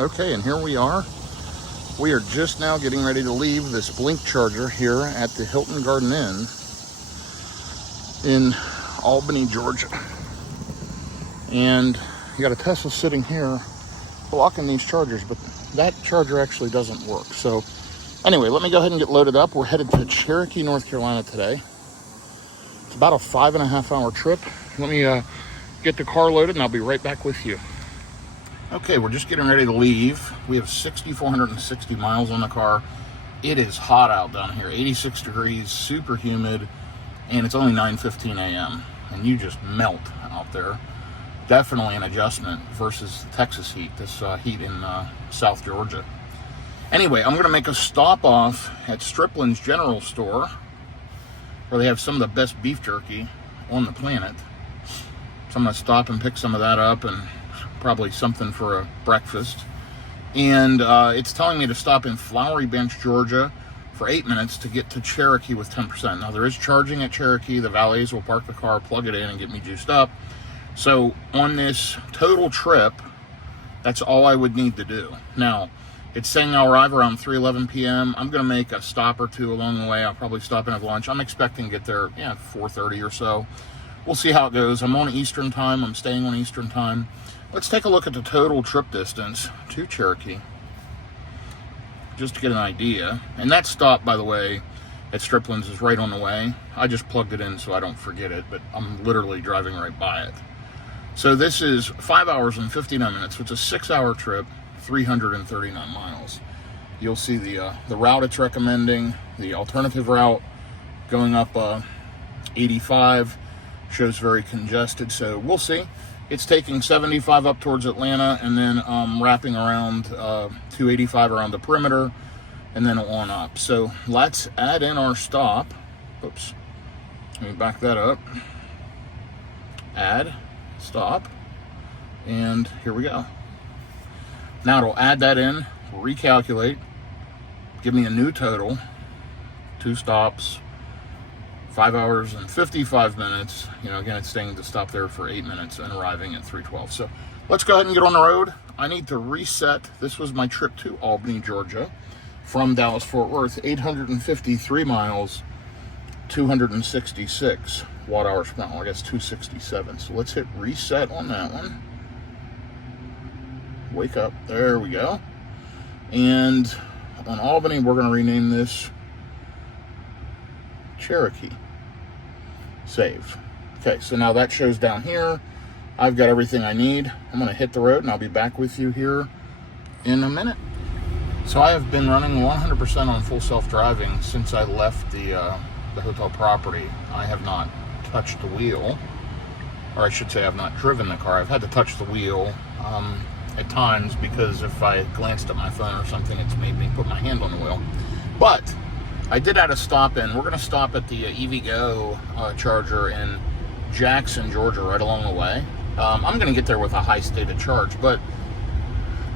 Okay, and here we are. We are just now getting ready to leave this Blink charger here at the Hilton Garden Inn in Albany, Georgia. And you got a Tesla sitting here blocking these chargers, but that charger actually doesn't work. So anyway, let me go ahead and get loaded up. We're headed to Cherokee, North Carolina today. It's about a 5.5 hour trip. Let me get the car loaded and I'll be right back with you. Okay, we're just getting ready to leave. We have 6,460 miles on the car. It is hot out down here, 86 degrees, super humid, and it's only 9:15 a.m. and you just melt out there. Definitely an adjustment versus Texas heat, this heat in South Georgia. Anyway, I'm going to make a stop off at Strickland's General Store, where they have some of the best beef jerky on the planet. So I'm going to stop and pick some of that up and probably something for a breakfast. And it's telling me to stop in Flowery Bench, Georgia for 8 minutes to get to Cherokee with 10%. Now there is charging at Cherokee. The valets will park the car, plug it in, and get me juiced up. So on this total trip, that's all I would need to do. Now, it's saying I'll arrive around 3:11 p.m. I'm going to make a stop or two along the way. I'll probably stop and have lunch. I'm expecting to get there, 4:30 or so. We'll see how it goes. I'm on Eastern time. I'm staying on Eastern time. Let's take a look at the total trip distance to Cherokee, just to get an idea. And that stop, by the way, at Strickland's is right on the way. I just plugged it in so I don't forget it, but I'm literally driving right by it. So this is 5 hours and 59 minutes, which is a 6 hour trip, 339 miles. You'll see the route it's recommending, the alternative route going up 85, shows very congested, so we'll see. It's taking 75 up towards Atlanta and then wrapping around 285 around the perimeter and then on up. So let's add in our stop. Oops, let me back that up. Add, stop, and here we go. Now it'll add that in, recalculate, give me a new total, 2 stops, 5 hours and 55 minutes. Again, it's saying to stop there for 8 minutes and arriving at 3:12. So let's go ahead and get on the road. I need to reset. This was my trip to Albany, Georgia from Dallas-Fort Worth, 853 miles, 266 watt hours per mile. I guess 267. So let's hit reset on that one. Wake up. There we go. And on Albany, we're going to rename this Cherokee. Save. Okay, so now that shows down here. I've got everything I need. I'm going to hit the road and I'll be back with you here in a minute. So I have been running 100% on full self-driving since I left the hotel property. I have not touched the wheel, or I should say I've not driven the car. I've had to touch the wheel at times because if I glanced at my phone or something, it's made me put my hand on the wheel. But I did add a stop in. We're going to stop at the EVgo charger in Jackson, Georgia, right along the way. I'm going to get there with a high state of charge, but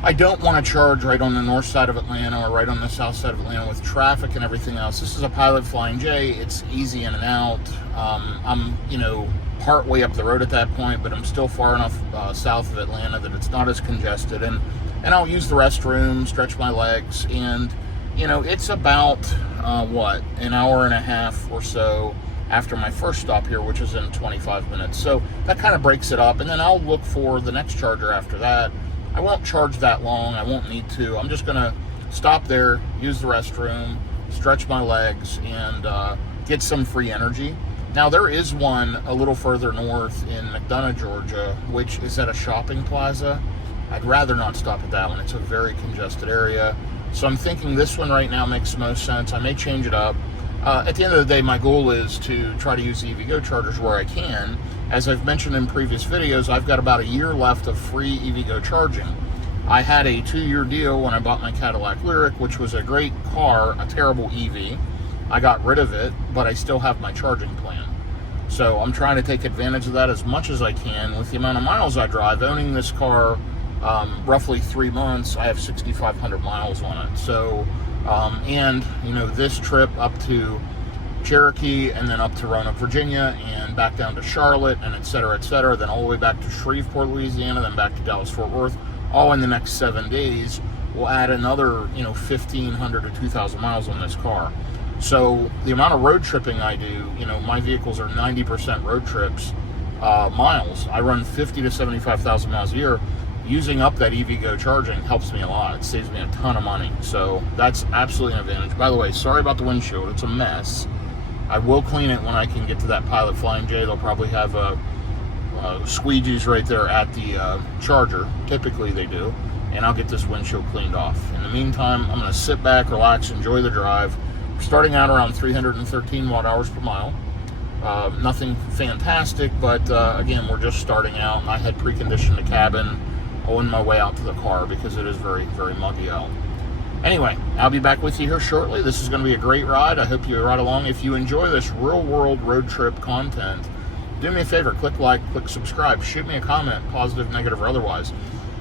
I don't want to charge right on the north side of Atlanta or right on the south side of Atlanta with traffic and everything else. This is a Pilot Flying J. It's easy in and out. I'm, part way up the road at that point, but I'm still far enough south of Atlanta that it's not as congested. And I'll use the restroom, stretch my legs, and it's about, an hour and a half or so after my first stop here, which is in 25 minutes. So that kind of breaks it up, and then I'll look for the next charger after that. I won't charge that long. I won't need to. I'm just going to stop there, use the restroom, stretch my legs, and get some free energy. Now, there is one a little further north in McDonough, Georgia, which is at a shopping plaza. I'd rather not stop at that one. It's a very congested area. So I'm thinking this one right now makes the most sense. I may change it up. At the end of the day, my goal is to try to use the EVgo chargers where I can. As I've mentioned in previous videos, I've got about a year left of free EVgo charging. I had a 2-year deal when I bought my Cadillac Lyriq, which was a great car, a terrible EV. I got rid of it, but I still have my charging plan. So I'm trying to take advantage of that as much as I can. With the amount of miles I drive, owning this car roughly 3 months, I have 6,500 miles on it. So, this trip up to Cherokee and then up to Roanoke, Virginia, and back down to Charlotte, and et cetera, then all the way back to Shreveport, Louisiana, then back to Dallas-Fort Worth. all in the next 7 days, will add another, 1,500 to 2,000 miles on this car. So the amount of road tripping I do, my vehicles are 90% road trips, miles. I run 50 to 75,000 miles a year. Using up that EVgo charging helps me a lot. It saves me a ton of money. So that's absolutely an advantage. By the way, sorry about the windshield. It's a mess. I will clean it when I can get to that Pilot Flying J. They'll probably have squeegees right there at the charger. Typically they do. And I'll get this windshield cleaned off. In the meantime, I'm going to sit back, relax, enjoy the drive. We're starting out around 313 watt hours per mile. Nothing fantastic, but again, we're just starting out, and I had preconditioned the cabin on my way out to the car because it is very, very muggy out. Anyway, I'll be back with you here shortly. This is going to be a great ride. I hope you ride along. If you enjoy this real-world road trip content, do me a favor, click like, click subscribe, shoot me a comment, positive, negative, or otherwise.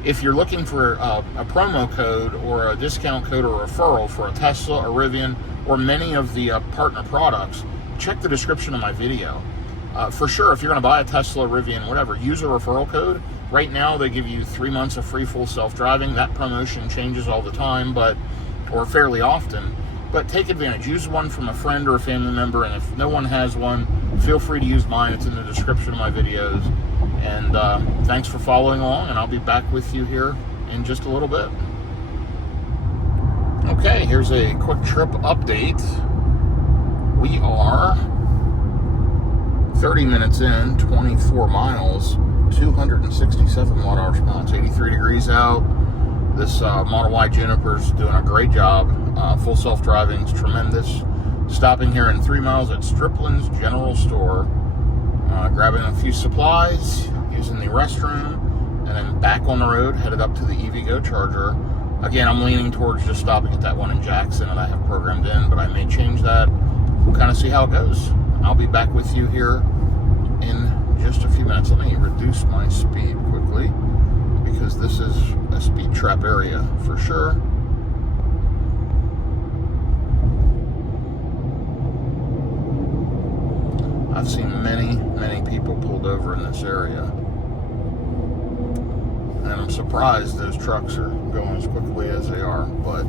If you're looking for a promo code or a discount code or a referral for a Tesla, a Rivian, or many of the partner products, check the description of my video. For sure, if you're going to buy a Tesla, Rivian, whatever, use a referral code. Right now, they give you 3 months of free full self-driving. That promotion changes all the time, or fairly often. But take advantage. Use one from a friend or a family member, and if no one has one, feel free to use mine. It's in the description of my videos. And thanks for following along, and I'll be back with you here in just a little bit. Okay, here's a quick trip update. We are 30 minutes in, 24 miles, 267 watt hours per mile. It's 83 degrees out. This Model Y Juniper's doing a great job. Full self-driving is tremendous. Stopping here in 3 miles at Striplin's General Store. Grabbing a few supplies, using the restroom, and then back on the road, headed up to the EVgo charger. Again, I'm leaning towards just stopping at that one in Jackson that I have programmed in, but I may change that. We'll kind of see how it goes. I'll be back with you here in just a few minutes. Let me reduce my speed quickly, because this is a speed trap area for sure. I've seen many people pulled over in this area. And I'm surprised those trucks are going as quickly as they are, but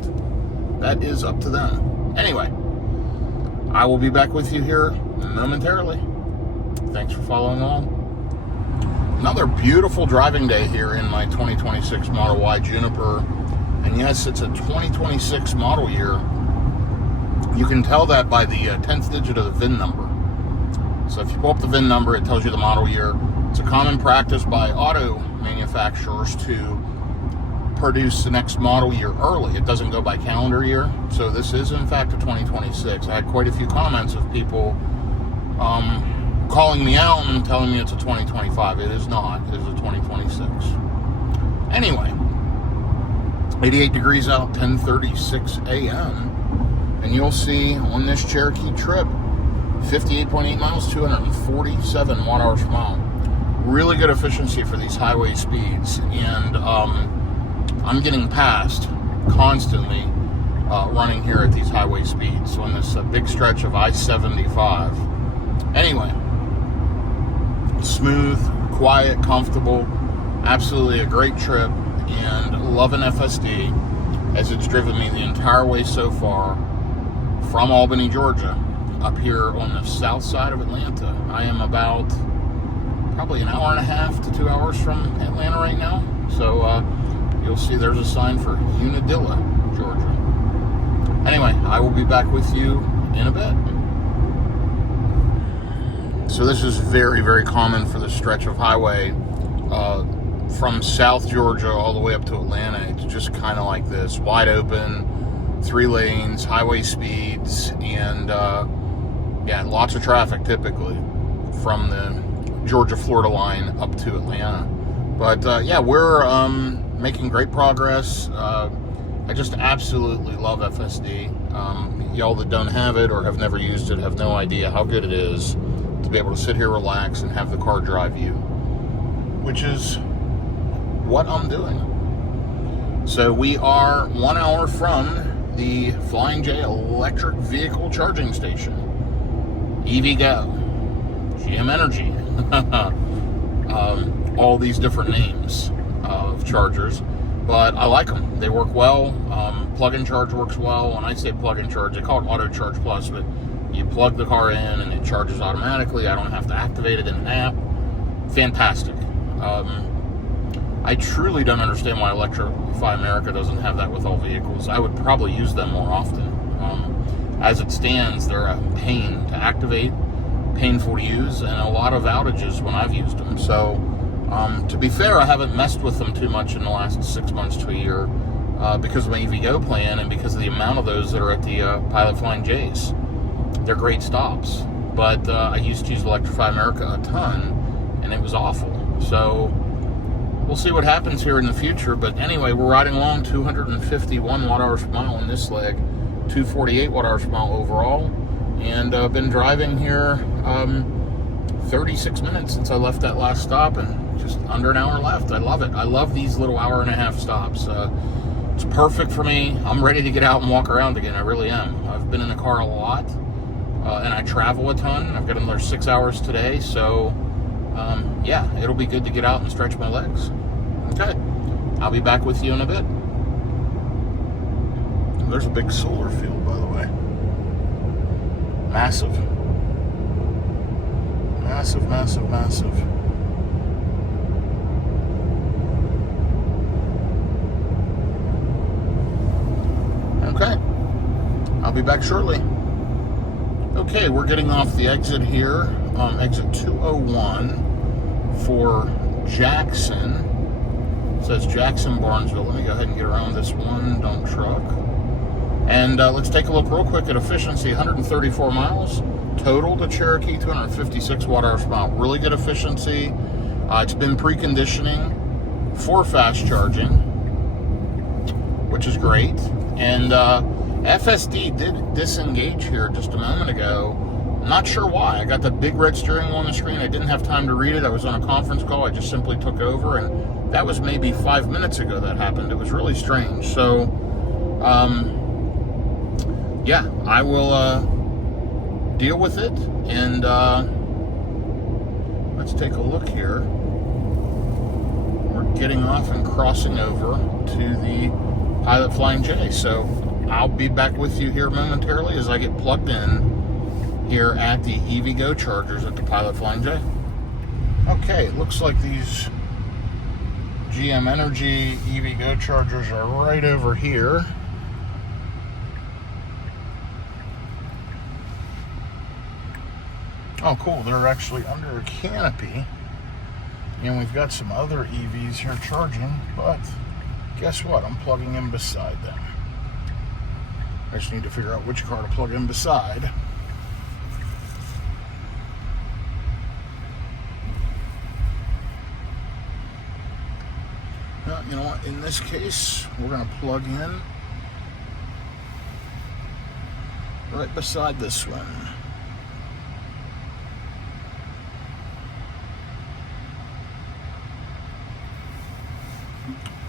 that is up to them. Anyway, I will be back with you here momentarily. Thanks for following along. Another beautiful driving day here in my 2026 Model Y Juniper. And yes, it's a 2026 model year. You can tell that by the 10th digit of the VIN number. So if you pull up the VIN number, it tells you the model year. It's a common practice by auto manufacturers to produce the next model year early. It doesn't go by calendar year. So this is, in fact, a 2026. I had quite a few comments of people calling me out and telling me it's a 2025. It is not. It is a 2026. Anyway, 88 degrees out, 10:36 a.m. And you'll see on this Cherokee trip, 58.8 miles, 247 watt hours per mile. Really good efficiency for these highway speeds. And I'm getting passed constantly running here at these highway speeds on this big stretch of I-75. Anyway, smooth, quiet, comfortable, absolutely a great trip, and loving FSD as it's driven me the entire way so far from Albany, Georgia, up here on the south side of Atlanta. I am about probably an hour and a half to 2 hours from Atlanta right now. So you'll see there's a sign for Unadilla, Georgia. Anyway, I will be back with you in a bit. So this is very, very common for the stretch of highway from South Georgia all the way up to Atlanta. It's just kind of like this, wide open, 3 lanes, highway speeds, and yeah, lots of traffic typically from the Georgia-Florida line up to Atlanta. But yeah, we're making great progress. I just absolutely love FSD. Y'all that don't have it or have never used it have no idea how good it is to be able to sit here, relax, and have the car drive you, which is what I'm doing. So we are 1 hour from the Flying J electric vehicle charging station. EVgo, GM Energy, all these different names of chargers. but I like them. They work well. Plug-in charge works well. When I say plug-in charge, they call it Auto Charge Plus, but you plug the car in and it charges automatically. I don't have to activate it in an app. Fantastic. I truly don't understand why Electrify America doesn't have that with all vehicles. I would probably use them more often. As it stands, they're a pain to activate, painful to use, and a lot of outages when I've used them. So, to be fair, I haven't messed with them too much in the last 6 months to a year because of my EVgo plan and because of the amount of those that are at the Pilot Flying J's. They're great stops, but I used to use Electrify America a ton, and it was awful. So, we'll see what happens here in the future. But anyway, we're riding along 251 watt-hours per mile in this leg, 248 watt-hours per mile overall, and I've been driving here 36 minutes since I left that last stop, and just under an hour left. I love it. I love these little hour-and-a-half stops. It's perfect for me. I'm ready to get out and walk around again. I really am. I've been in the car a lot, and I travel a ton. I've got another 6 hours today, so yeah, it'll be good to get out and stretch my legs. Okay, I'll be back with you in a bit. There's a big solar field, by the way. Massive. Massive, massive, massive. Okay, I'll be back shortly. Okay, we're getting off the exit here, exit 201 for Jackson. It says Jackson, Barnesville. Let me go ahead and get around this one dump truck. And let's take a look real quick at efficiency. 134 miles total to Cherokee, 256 watt-hours per mile. Really good efficiency. It's been preconditioning for fast charging, which is great. And FSD did disengage here just a moment ago. Not sure why. I got the big red steering wheel on the screen. I didn't have time to read it. I was on a conference call. I just simply took over, and that was maybe 5 minutes ago that happened. It was really strange. So, yeah, I will deal with it, and let's take a look here. We're getting off and crossing over to the Pilot Flying J, so I'll be back with you here momentarily as I get plugged in here at the EVgo chargers at the Pilot Flying J. Okay, it looks like these GM Energy EVgo chargers are right over here. Oh, cool. They're actually under a canopy. And we've got some other EVs here charging, but guess what? I'm plugging in beside them. I just need to figure out which car to plug in beside. Well, you know what? In this case, we're going to plug in right beside this one.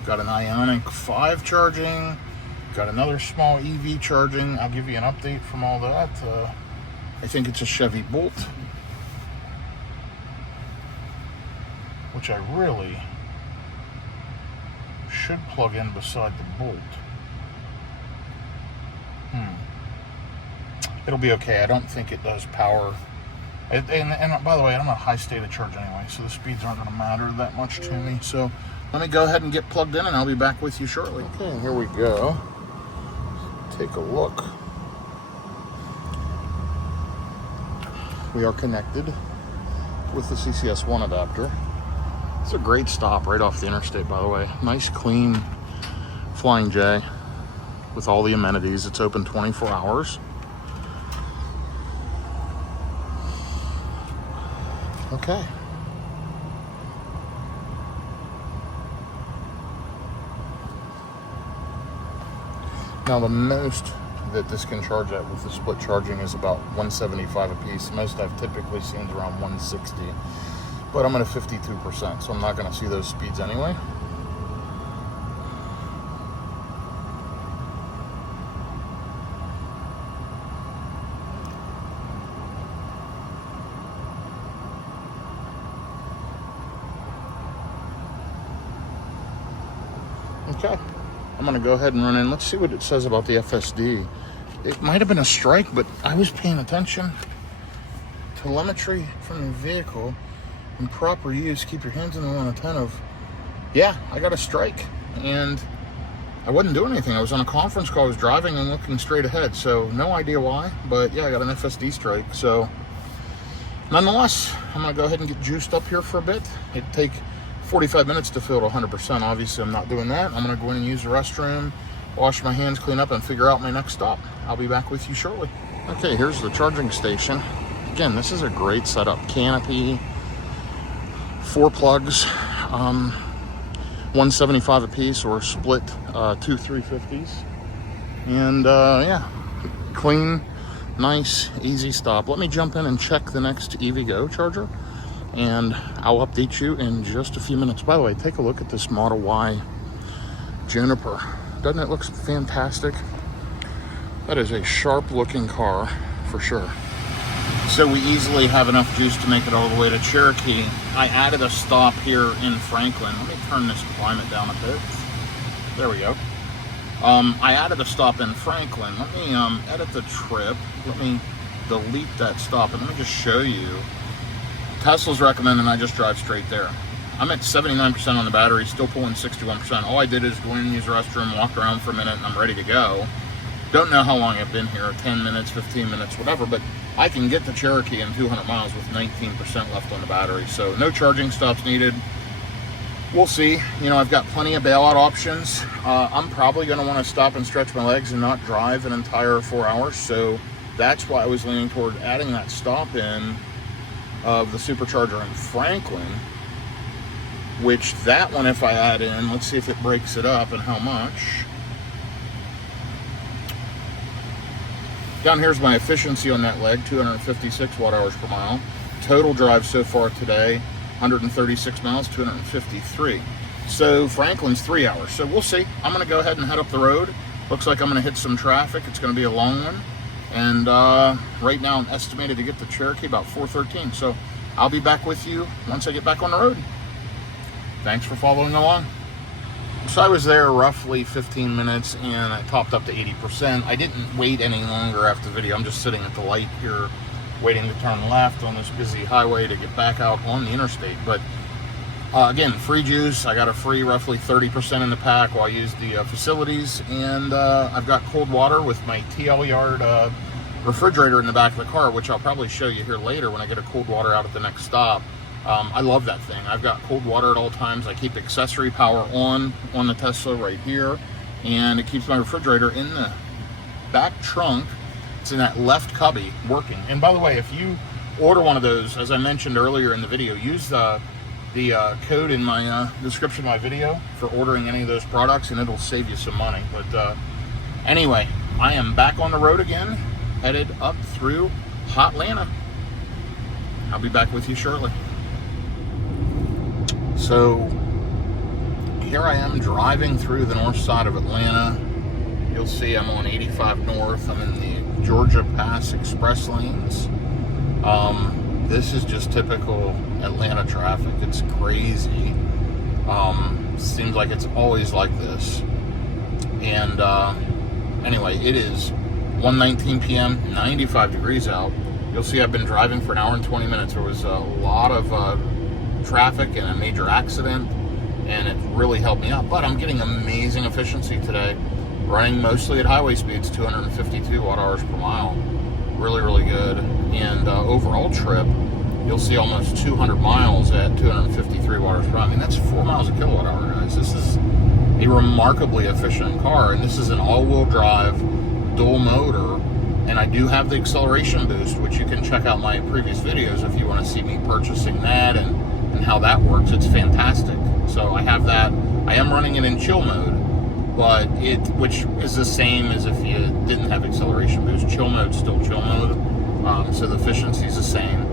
Got an Ioniq 5 charging, got another small EV charging. I'll give you an update from all that. I think it's a Chevy Bolt, which I really should plug in beside the Bolt. It'll be okay. I don't think it does power. And by the way, I'm in a high state of charge anyway, so the speeds aren't going to matter that much to me. So let me go ahead and get plugged in, and I'll be back with you shortly. Okay, here we go. Take a look. We are connected with the CCS1 adapter. It's a great stop right off the interstate, by the way. Nice, clean Flying J with all the amenities. It's open 24 hours. Okay. Now the most that this can charge at with the split charging is about 175 a piece. Most I've typically seen is around 160, but I'm at a 52%, so I'm not going to see those speeds anyway. Okay, I'm gonna go ahead and run in. Let's see what it says about the FSD. It might have been a strike, but I was paying attention. Telemetry from the vehicle in proper use. Keep your hands in the wheel attentive. Yeah, I got a strike, and I wasn't doing anything. I was on a conference call. I was driving and looking straight ahead, so no idea why. But yeah, I got an FSD strike. So nonetheless, I'm gonna go ahead and get juiced up here for a bit. It'd take 45 minutes to fill to 100%. Obviously, I'm not doing that. I'm gonna go in and use the restroom, wash my hands, clean up, and figure out my next stop. I'll be back with you shortly. Okay, here's the charging station. Again, this is a great setup. Canopy, 4 plugs, 175 a piece, or split 2 350s. And yeah, clean, nice, easy stop. Let me jump in and check the next EVgo charger, and I'll update you in just a few minutes. By the way, take a look at this Model Y Juniper. Doesn't it look fantastic? That is a sharp looking car for sure. So we easily have enough juice to make it all the way to Cherokee. I added a stop here in Franklin. Let me turn this climate down a bit. There we go. I added a stop in Franklin. Let me edit the trip. Let me delete that stop, and let me just show you. Tesla's recommending I just drive straight there. I'm at 79% on the battery, still pulling 61%. All I did is go in and use the restroom, walk around for a minute, and I'm ready to go. Don't know how long I've been here, 10 minutes, 15 minutes, whatever, but I can get to Cherokee in 200 miles with 19% left on the battery. So no charging stops needed. We'll see. You know, I've got plenty of bailout options. I'm probably going to want to stop and stretch my legs and not drive an entire 4 hours. So that's why I was leaning toward adding that stop in of the supercharger in Franklin, which that one, if I add in, let's see if it breaks it up and how much. Down here's my efficiency on that leg, 256 watt hours per mile. Total drive so far today, 136 miles, 253. So Franklin's 3 hours. So we'll see. I'm going to go ahead and head up the road. Looks like I'm going to hit some traffic. It's going to be a long one. And right now I'm estimated to get to Cherokee about 4:13. So I'll be back with you once I get back on the road. Thanks for following along. So I was there roughly 15 minutes, and I topped up to 80%. I didn't wait any longer after the video. I'm just sitting at the light here, waiting to turn left on this busy highway to get back out on the interstate. But again, free juice. I got a free roughly 30% in the pack while I used the facilities. And I've got cold water with my TL Yard refrigerator in the back of the car, which I'll probably show you here later when I get a cold water out at the next stop. I love that thing. I've got cold water at all times. I keep accessory power on the Tesla right here, and it keeps my refrigerator in the back trunk. It's in that left cubby working. And by the way, if you order one of those, as I mentioned earlier in the video, use the code in my description of my video for ordering any of those products, and it'll save you some money. But anyway, I am back on the road again, headed up through Hotlanta. I'll be back with you shortly. So here I am driving through the north side of Atlanta. You'll see I'm on 85 North. I'm in the Georgia Pass Express lanes. This is just typical Atlanta traffic. It's crazy. Seems like it's always like this. And anyway, it is 1:19 p.m., 95 degrees out. You'll see I've been driving for an hour and 20 minutes. There was a lot of traffic and a major accident, and it really helped me out. But I'm getting amazing efficiency today, running mostly at highway speeds, 252 watt hours per mile. Really, really good. And overall trip, you'll see almost 200 miles at 253 watt hours per mile. I mean, that's 4 miles a kilowatt hour, guys. This is a remarkably efficient car, and this is an all-wheel drive, dual motor. And I do have the acceleration boost, which you can check out my previous videos if you want to see me purchasing that and how that works. It's fantastic. So I have that. I am running it in chill mode, but which is the same as if you didn't have acceleration boost. Chill mode's still chill mode, so the efficiency is the same.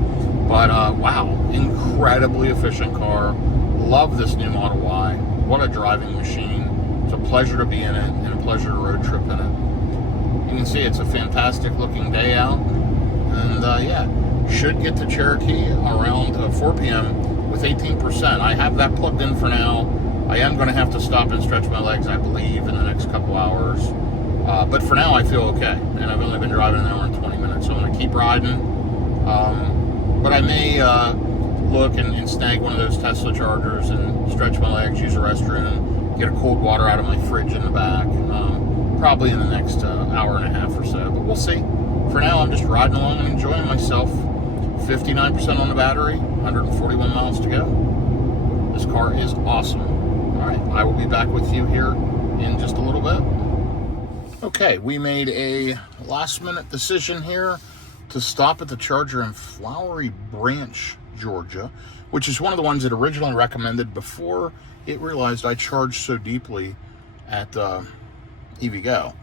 But wow, incredibly efficient car. Love this new Model Y. What a driving machine. It's a pleasure to be in it, and a pleasure to road trip in it. You can see it's a fantastic looking day out, and yeah, should get to Cherokee around 4 p.m. with 18%. I have that plugged in for now. I am going to have to stop and stretch my legs, I believe, in the next couple hours. But for now, I feel okay. And I've only been driving an hour and 20 minutes, so I'm going to keep riding. But I may look and snag one of those Tesla chargers and stretch my legs, use a restroom, get a cold water out of my fridge in the back, probably in the next hour and a half or so. But we'll see. For now, I'm just riding along and enjoying myself. 59% on the battery, 141 miles to go. This car is awesome. All right, I will be back with you here in just a little bit. Okay, we made a last-minute decision here to stop at the charger in Flowery Branch, Georgia, which is one of the ones that originally recommended before it realized I charged so deeply at EVgo.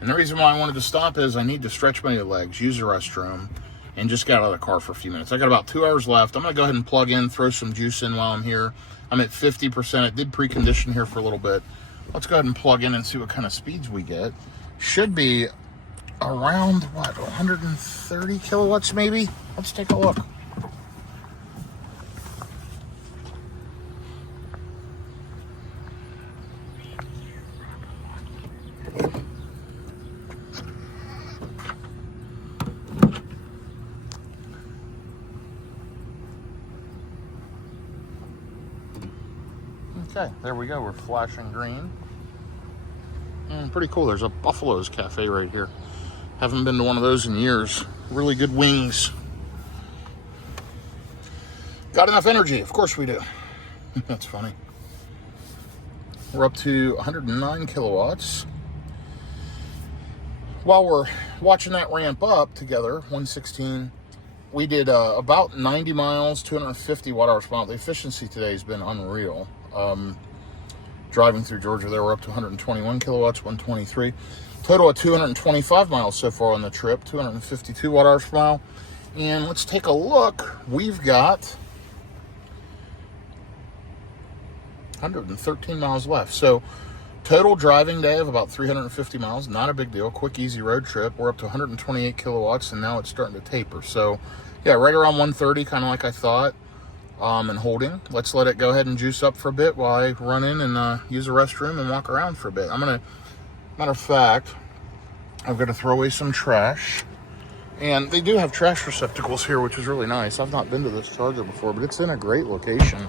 And the reason why I wanted to stop is I need to stretch my legs, use the restroom, and just get out of the car for a few minutes. I got about 2 hours left. I'm going to go ahead and plug in, throw some juice in while I'm here. I'm at 50%. It did precondition here for a little bit. Let's go ahead and plug in and see what kind of speeds we get. Should be around, 130 kilowatts maybe? Let's take a look. Okay, there we go. We're flashing green. And pretty cool. There's a Buffalo's Cafe right here. Haven't been to one of those in years. Really good wings. Got enough energy? Of course we do. That's funny. We're up to 109 kilowatts. While we're watching that ramp up together, 116, we did about 90 miles, 250 watt hours per mile. The efficiency today has been unreal. Driving through Georgia there, we're up to 121 kilowatts, 123. Total of 225 miles so far on the trip, 252 watt hours per mile. And let's take a look. We've got 113 miles left. So total driving day of about 350 miles, not a big deal. Quick, easy road trip. We're up to 128 kilowatts, and now it's starting to taper. So yeah, right around 130, kind of like I thought. And holding. Let's let it go ahead and juice up for a bit while I run in and use the restroom and walk around for a bit. Matter of fact, I've got to throw away some trash. And they do have trash receptacles here, which is really nice. I've not been to this charger before, but it's in a great location.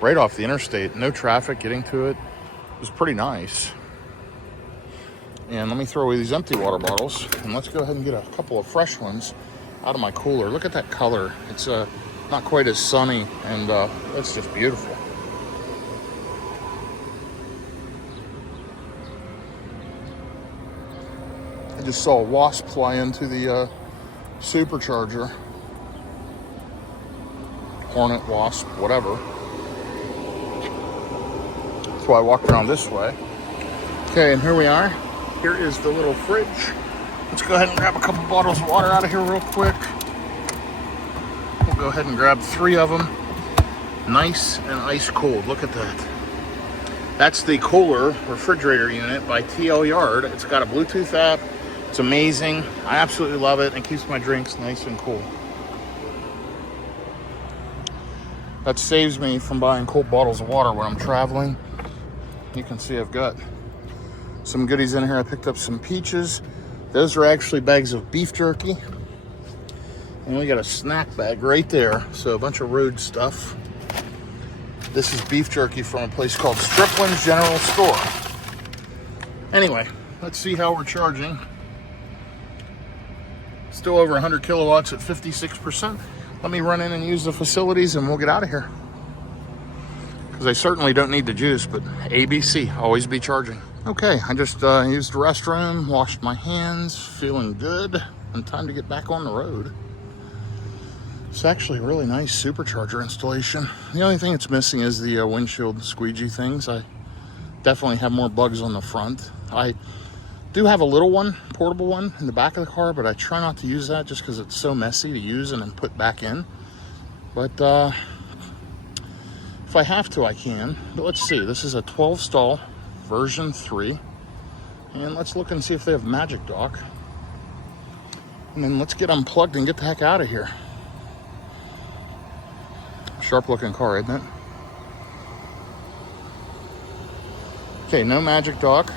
Right off the interstate. No traffic getting to it. It was pretty nice. And let me throw away these empty water bottles. And let's go ahead and get a couple of fresh ones out of my cooler. Look at that color. It's not quite as sunny, and it's just beautiful. I just saw a wasp fly into the supercharger. Hornet, wasp, whatever. That's why I walked around this way. Okay, and here we are. Here is the little fridge. Let's go ahead and grab a couple bottles of water out of here real quick. We'll go ahead and grab 3 of them. Nice and ice cold. Look at that. That's the Cooler refrigerator unit by TL Yard. It's got a Bluetooth app. It's amazing. I absolutely love it, and keeps my drinks nice and cool. That saves me from buying cold bottles of water when I'm traveling. You can see I've got some goodies in here. I picked up some peaches. Those are actually bags of beef jerky. And we got a snack bag right there. So a bunch of road stuff. This is beef jerky from a place called Strickland's General Store. Anyway, let's see how we're charging. Still over 100 kilowatts at 56%. Let me run in and use the facilities and we'll get out of here. Because I certainly don't need the juice, but ABC, always be charging. Okay, I just used the restroom, washed my hands, feeling good, and time to get back on the road. It's actually a really nice supercharger installation. The only thing it's missing is the windshield squeegee things. I definitely have more bugs on the front. I do have a little one, portable one, in the back of the car, but I try not to use that just because it's so messy to use and then put back in. But if I have to, I can. But let's see, this is a 12 stall version 3. And let's look and see if they have Magic Dock. And then let's get unplugged and get the heck out of here. Sharp looking car, isn't it? Okay, no magic dock.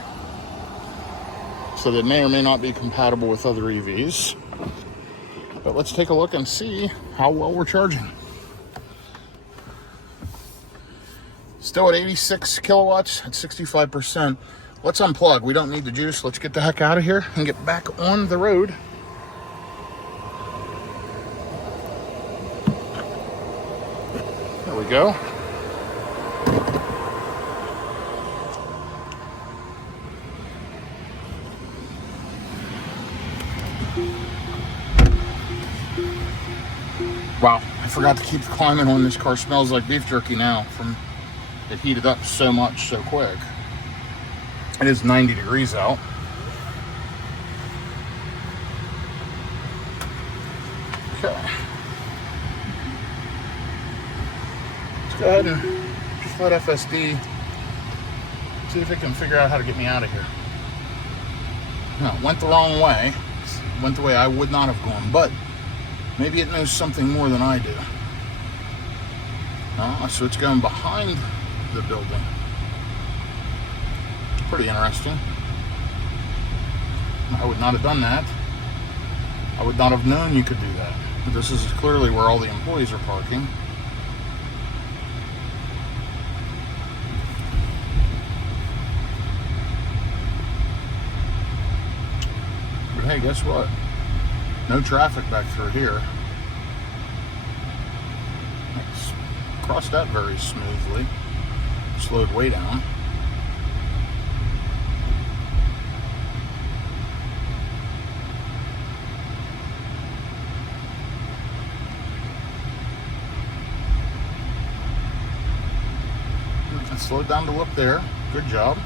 So that may or may not be compatible with other EVs. But let's take a look and see how well we're charging. Still at 86 kilowatts at 65%. Let's unplug. We don't need the juice. Let's get the heck out of here and get back on the road. There we go. Wow, I forgot to keep the climate on. This car smells like beef jerky now from it heated up so much so quick. It is 90 degrees out. Okay. Let's go ahead and just let FSD see if it can figure out how to get me out of here. No, it went the wrong way. It went the way I would not have gone, but maybe it knows something more than I do. So it's going behind the building. Pretty interesting. I would not have done that. I would not have known you could do that. But this is clearly where all the employees are parking. But hey, guess what? No traffic back through here. Let's cross that very smoothly. Slowed way down. I slowed down to look there. Good job.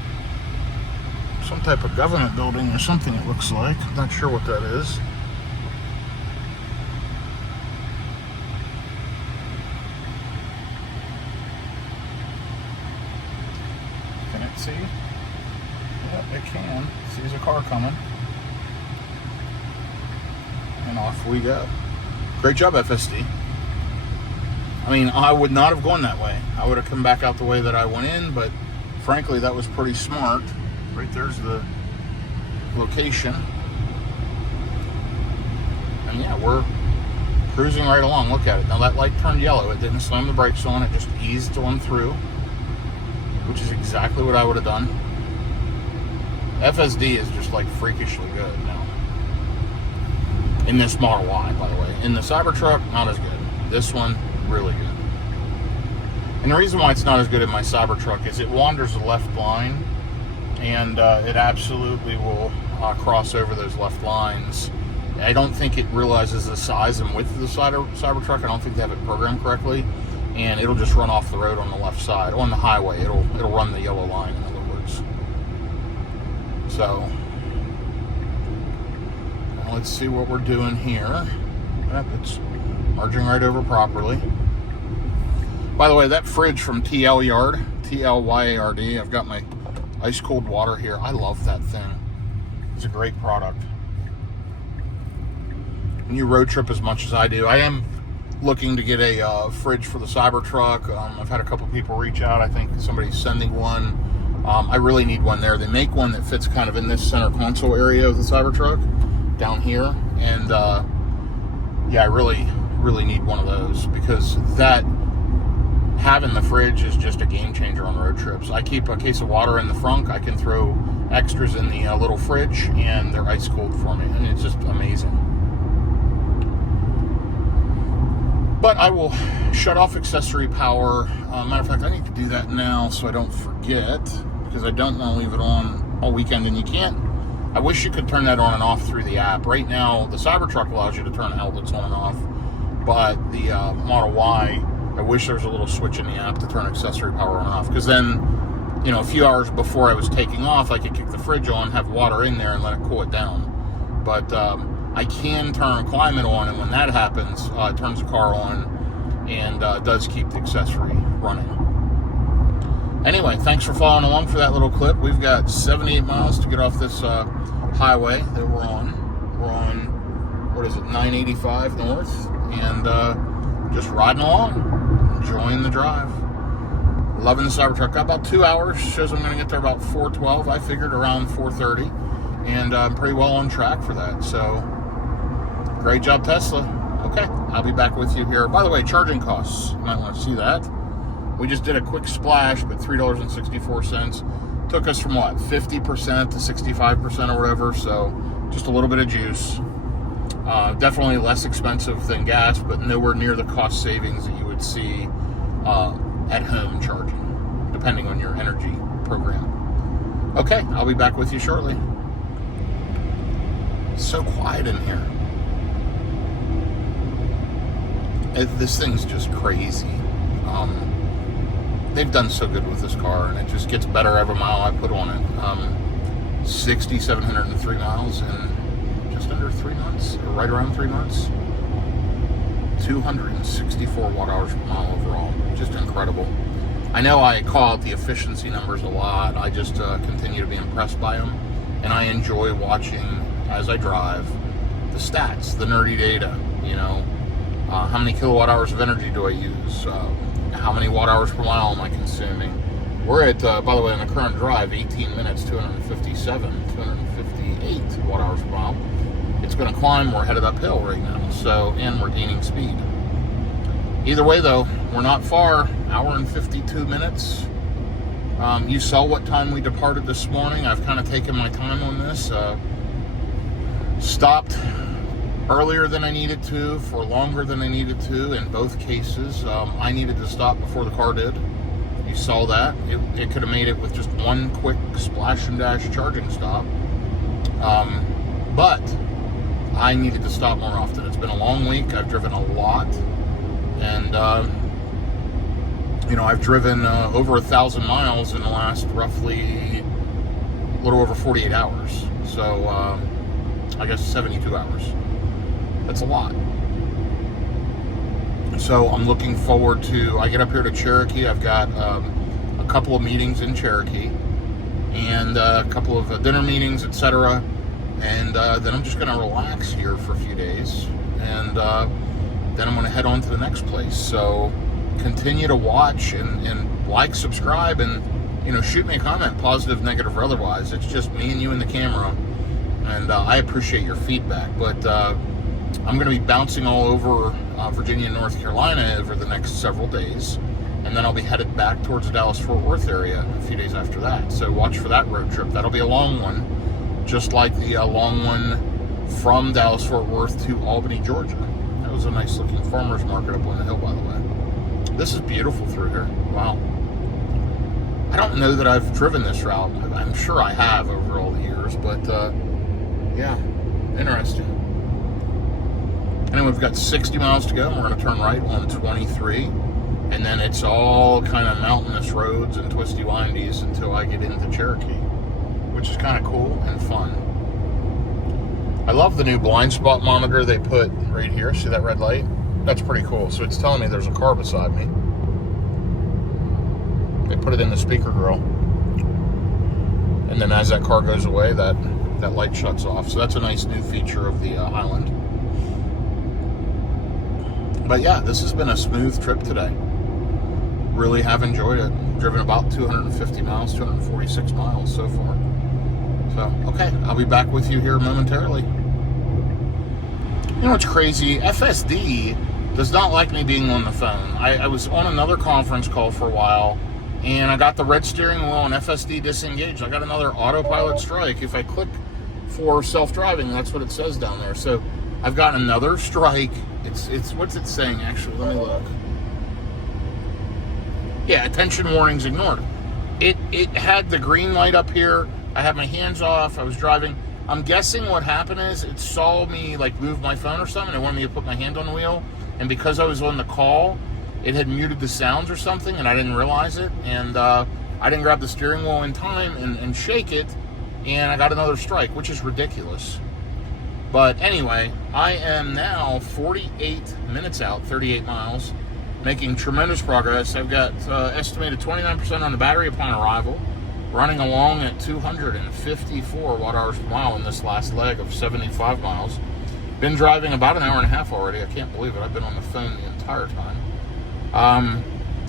Some type of government building or something it looks like. I'm not sure what that is. Can it see? Yep, it can. Sees a car coming. And off we go. Great job, FSD. I mean, I would not have gone that way. I would have come back out the way that I went in, but frankly, that was pretty smart. Right there's the location. And yeah, we're cruising right along. Look at it. Now that light turned yellow. It didn't slam the brakes on. It just eased on through, which is exactly what I would have done. FSD is just like freakishly good now. In this Model Y, by the way. In the Cybertruck, not as good. This one, really good. And the reason why it's not as good in my Cybertruck is it wanders the left line, and it absolutely will cross over those left lines. I don't think it realizes the size and width of the Cybertruck. I don't think they have it programmed correctly, and it'll just run off the road on the left side. On the highway, it'll run the yellow line, in other words. So, let's see what we're doing here. Yep, it's merging right over properly. By the way, that fridge from TL Yard, TLYARD, I've got my ice cold water here. I love that thing. It's a great product. And you road trip as much as I do. I am looking to get a fridge for the Cybertruck. I've had a couple people reach out. I think somebody's sending one. I really need one there. They make one that fits kind of in this center console area of the Cybertruck down here. And yeah, I really need one of those, because that having the fridge is just a game changer on road trips. I keep a case of water in the frunk. I can throw extras in the little fridge, and they're ice cold for me, and it's just amazing. But I will shut off accessory power. Matter of fact, I need to do that now so I don't forget, because I don't want to leave it on all weekend, and you can't. I wish you could turn that on and off through the app. Right now, the Cybertruck allows you to turn outlets on and off, but the Model Y, I wish there was a little switch in the app to turn accessory power on and off, because then, you know, a few hours before I was taking off, I could kick the fridge on, have water in there, and let it cool it down. But I can turn climate on, and when that happens, it turns the car on and does keep the accessory running. Anyway, thanks for following along for that little clip. We've got 78 miles to get off this highway that we're on. We're on, what is it, 985 north, and just riding along, enjoying the drive. Loving the Cybertruck. Got about 2 hours. Shows I'm going to get there about 4:12. I figured around 4:30. And I'm pretty well on track for that. So, great job, Tesla. Okay, I'll be back with you here. By the way, charging costs. You might want to see that. We just did a quick splash, but $3.64. Took us from what, 50% to 65% or whatever. So, just a little bit of juice. Definitely less expensive than gas, but nowhere near the cost savings that you would see at home charging, depending on your energy program. Okay, I'll be back with you shortly. It's so quiet in here. This thing's just crazy. They've done so good with this car, and it just gets better every mile I put on it. 6,703 miles in just under 3 months, or right around 3 months. 264 watt hours per mile overall. Just incredible. I know I call out the efficiency numbers a lot. I just continue to be impressed by them, and I enjoy watching as I drive the stats, the nerdy data. You know, how many kilowatt hours of energy do I use? How many watt hours per mile am I consuming? We're at, by the way, in the current drive, 18 minutes, 258 watt hours per mile. It's going to climb. We're headed uphill right now, so, and we're gaining speed. Either way, though, we're not far. Hour and 52 minutes. You saw what time we departed this morning. I've kind of taken my time on this. Stopped earlier than I needed to, for longer than I needed to in both cases. I needed to stop before the car did. You saw that. It could have made it with just one quick splash and dash charging stop. But I needed to stop more often. It's been a long week. I've driven a lot. And, you know, I've driven over 1,000 miles in the last roughly a little over 48 hours. So, I guess 72 hours. That's a lot. So I'm looking forward to, I get up here to Cherokee. I've got a couple of meetings in Cherokee and a couple of dinner meetings, etc. And then I'm just going to relax here for a few days. And then I'm going to head on to the next place. So continue to watch and like, subscribe, and, you know, shoot me a comment, positive, negative, or otherwise. It's just me and you and the camera. And I appreciate your feedback. But I'm going to be bouncing all over Virginia and North Carolina over the next several days. And then I'll be headed back towards the Dallas-Fort Worth area a few days after that. So watch for that road trip. That'll be a long one, just like the long one from Dallas-Fort Worth to Albany, Georgia. That was a nice looking farmer's market up on the hill, by the way. This is beautiful through here. Wow. I don't know that I've driven this route. I'm sure I have over all the years, but yeah, interesting. Anyway, we've got 60 miles to go, and we're going to turn right on 23. And then it's all kind of mountainous roads and twisty windies until I get into Cherokee, which is kind of cool and fun. I love the new blind spot monitor they put right here. See that red light? That's pretty cool. So it's telling me there's a car beside me. They put it in the speaker grill. And then as that car goes away, that light shuts off. So that's a nice new feature of the Highland. But yeah, this has been a smooth trip today. Really have enjoyed it. Driven about 250 miles, 246 miles so far. So, okay, I'll be back with you here momentarily. You know what's crazy? FSD does not like me being on the phone. I was on another conference call for a while, and I got the red steering wheel and FSD disengaged. I got another autopilot strike. If I click for self-driving, that's what it says down there. So I've got another strike. It's what's it saying, actually? Let me look. Yeah, attention warnings ignored. It had the green light up here. I had my hands off. I was driving. I'm guessing what happened is it saw me like move my phone or something. It wanted me to put my hand on the wheel. And because I was on the call, it had muted the sounds or something, and I didn't realize it. And I didn't grab the steering wheel in time and shake it. And I got another strike, which is ridiculous. But anyway, I am now 48 minutes out, 38 miles, making tremendous progress. I've got estimated 29% on the battery upon arrival, running along at 254 watt hours per mile in this last leg of 75 miles. Been driving about an hour and a half already. I can't believe it. I've been on the phone the entire time.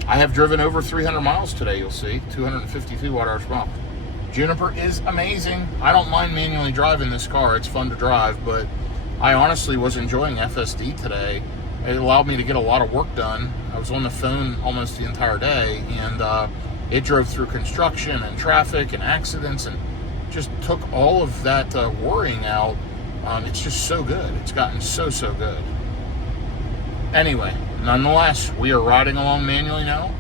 I have driven over 300 miles today, you'll see. 252 watt-hours per mile. Juniper is amazing. I don't mind manually driving this car. It's fun to drive, but I honestly was enjoying FSD today. It allowed me to get a lot of work done. I was on the phone almost the entire day, and it drove through construction and traffic and accidents and just took all of that worrying out. It's just so good. It's gotten so good. Anyway, nonetheless, we are riding along manually now.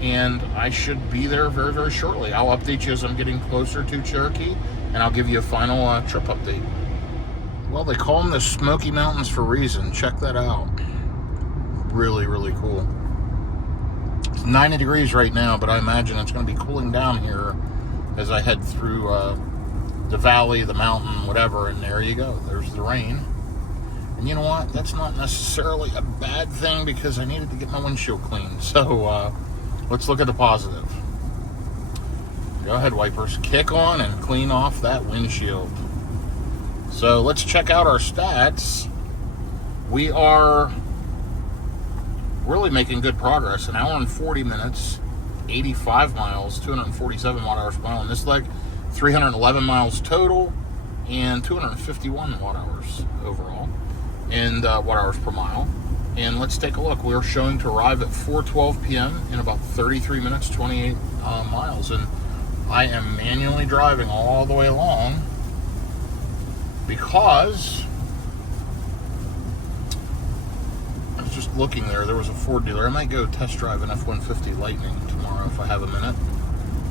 And I should be there very, very shortly. I'll update you as I'm getting closer to Cherokee, and I'll give you a final trip update. Well, they call them the Smoky Mountains for a reason. Check that out. Really, really cool. It's 90 degrees right now, but I imagine it's going to be cooling down here as I head through the valley, the mountain, whatever, and there you go. There's the rain. And you know what? That's not necessarily a bad thing because I needed to get my windshield cleaned. So, let's look at the positive. Go ahead, wipers. Kick on and clean off that windshield. So let's check out our stats. We are really making good progress. An hour and 40 minutes, 85 miles, 247 watt-hours per mile on this leg, 311 miles total, and 251 watt-hours overall, and watt-hours per mile. And let's take a look. We're showing to arrive at 4:12 p.m. in about 33 minutes, 28 miles. And I am manually driving all the way along because I was just looking there. There was a Ford dealer. I might go test drive an F-150 Lightning tomorrow if I have a minute.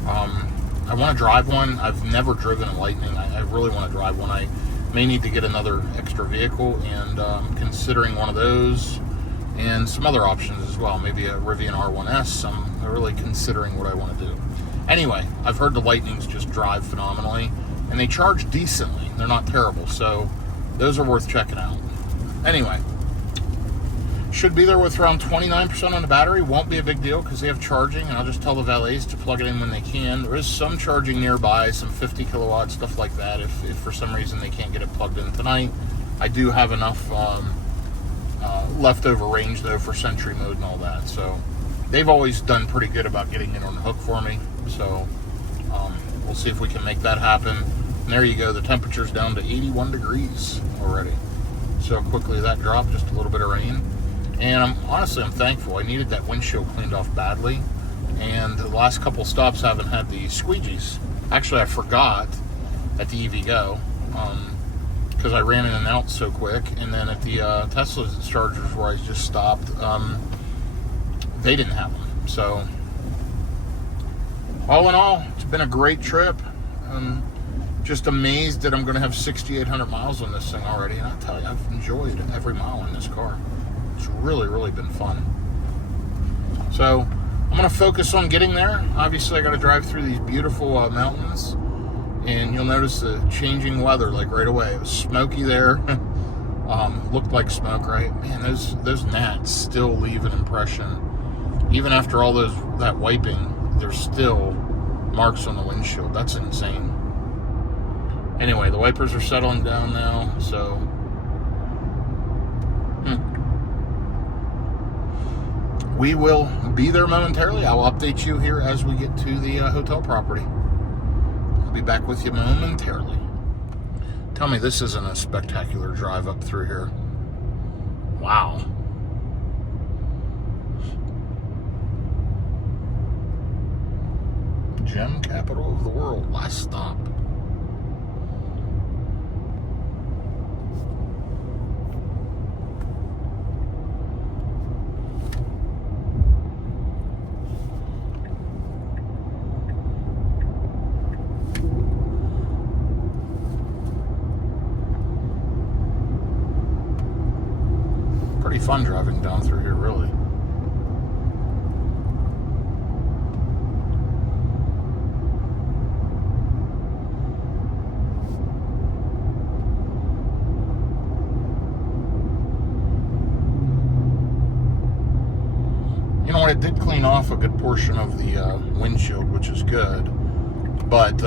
I want to drive one. I've never driven a Lightning. I really want to drive one. I may need to get another extra vehicle, and considering one of those and some other options as well. Maybe a Rivian R1S. I'm really considering what I want to do. Anyway, I've heard the Lightnings just drive phenomenally, and they charge decently. They're not terrible, so those are worth checking out. Anyway, should be there with around 29% on the battery. Won't be a big deal because they have charging, and I'll just tell the valets to plug it in when they can. There is some charging nearby, some 50 kilowatt stuff like that. If for some reason they can't get it plugged in tonight, I do have enough leftover range though for Sentry mode and all that. So they've always done pretty good about getting it on the hook for me. So we'll see if we can make that happen. And there you go. The temperature's down to 81 degrees already. So quickly that dropped, just a little bit of rain. And I'm thankful. I needed that windshield cleaned off badly. And the last couple stops haven't had the squeegees. Actually, I forgot at the EV Go because I ran in and out so quick. And then at the Tesla chargers where I just stopped, they didn't have them. So all in all, it's been a great trip. I'm just amazed that I'm going to have 6,800 miles on this thing already. And I tell you, I've enjoyed every mile in this car. It's really, really been fun. So I'm going to focus on getting there. Obviously, I got to drive through these beautiful mountains. And you'll notice the changing weather like right away. It was smoky there. Looked like smoke, right? Man, those gnats still leave an impression. Even after all that wiping, there's still marks on the windshield. That's insane. Anyway, the wipers are settling down now, so we will be there momentarily. I will update you here as we get to the hotel property. I'll be back with you momentarily. Tell me this isn't a spectacular drive up through here. Wow. Gem capital of the world. Last stop. Pretty fun driving down through here, really. You know what, it did clean off a good portion of the windshield, which is good, but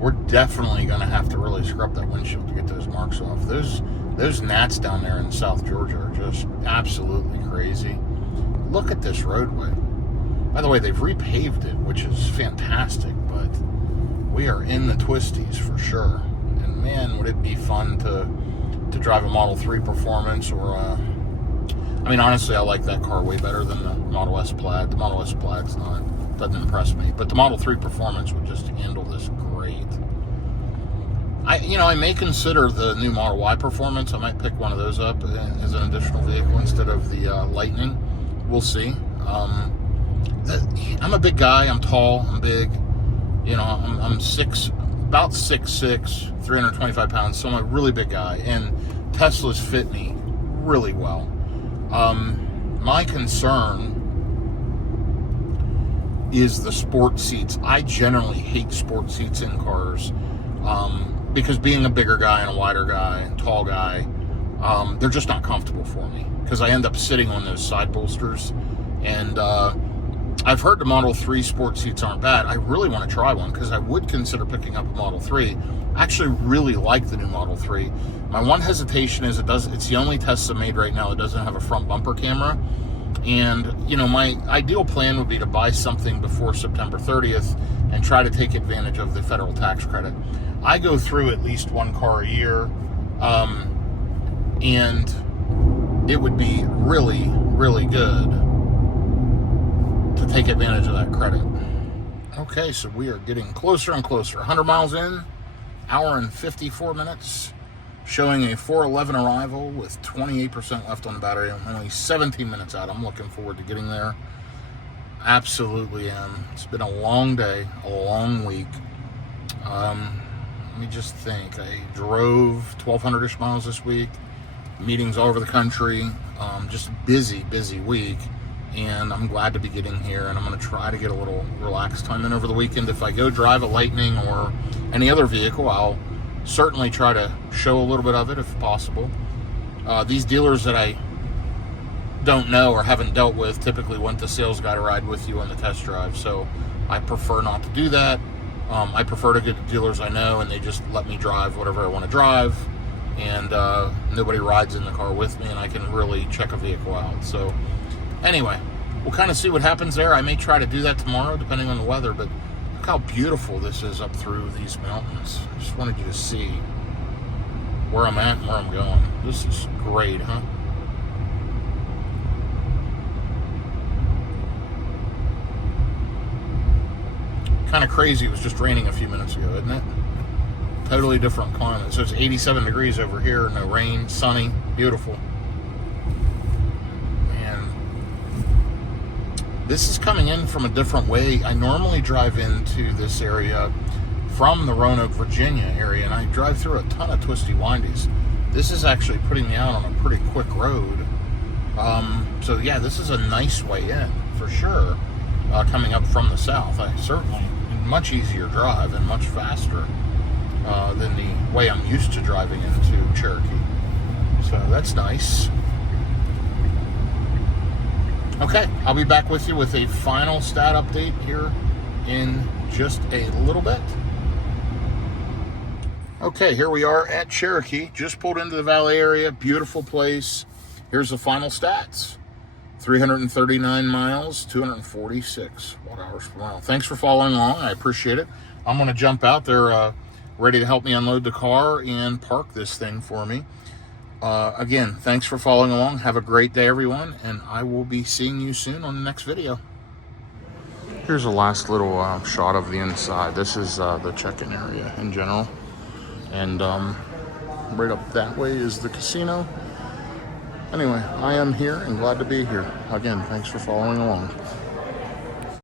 we're definitely going to have to really scrub that windshield to get those marks off. Those gnats down there in South Georgia are just absolutely crazy. look at this roadway. By the way, they've repaved it, which is fantastic, but we are in the twisties for sure. And man, would it be fun to drive a Model 3 Performance or I mean, honestly, I like that car way better than the Model S Plaid. The Model S Plaid's doesn't impress me, but the Model 3 Performance would just handle this great. I may consider the new Model Y Performance. I might pick one of those up as an additional vehicle instead of the Lightning. We'll see. I'm a big guy. I'm tall. I'm big. I'm about 6'6", 325 pounds. So I'm a really big guy, and Teslas fit me really well. My concern is the sport seats. I generally hate sport seats in cars. Because being a bigger guy and a wider guy and tall guy, they're just not comfortable for me because I end up sitting on those side bolsters. And I've heard the Model 3 sport seats aren't bad. I really want to try one because I would consider picking up a Model 3. I actually really like the new Model 3. My one hesitation is it's the only Tesla made right now that doesn't have a front bumper camera. And, my ideal plan would be to buy something before September 30th and try to take advantage of the federal tax credit. I go through at least one car a year, and it would be really, really good to take advantage of that credit. Okay, so we are getting closer and closer. 100 miles in, hour and 54 minutes, showing a 4:11 arrival with 28% left on the battery. I'm only 17 minutes out. I'm looking forward to getting there. Absolutely am. It's been a long day, a long week. Let me just think. I drove 1,200-ish miles this week. Meetings all over the country. Just busy week. And I'm glad to be getting here. And I'm going to try to get a little relaxed time in over the weekend. If I go drive a Lightning or any other vehicle, I'll certainly try to show a little bit of it if possible. These dealers that I don't know or haven't dealt with typically want the sales guy to ride with you on the test drive. So I prefer not to do that. I prefer to get the dealers I know and they just let me drive whatever I want to drive, and nobody rides in the car with me, and I can really check a vehicle out. So anyway, we'll kind of see what happens there. I may try to do that tomorrow depending on the weather, but look how beautiful this is up through these mountains. I just wanted you to see where I'm at and where I'm going. This is great, huh? Kind of crazy. It was just raining a few minutes ago, isn't it? Totally different climate. So it's 87 degrees over here, no rain, sunny, beautiful. And this is coming in from a different way. I normally drive into this area from the Roanoke, Virginia area, and I drive through a ton of twisty windies. This is actually putting me out on a pretty quick road. So yeah, this is a nice way in for sure. Coming up from the south, I certainly much easier drive and much faster than the way I'm used to driving into Cherokee. So that's nice. Okay, I'll be back with you with a final stat update here in just a little bit. Okay, here we are at Cherokee. Just pulled into the valet area. Beautiful place. Here's the final stats. 339 miles, 246 watt-hours per mile. Thanks for following along. I appreciate it. I'm going to jump out there, ready to help me unload the car and park this thing for me. Again, thanks for following along. Have a great day, everyone, and I will be seeing you soon on the next video. Here's a last little shot of the inside. This is the check-in area in general. And right up that way is the casino. Anyway, I am here and glad to be here. Again, thanks for following along.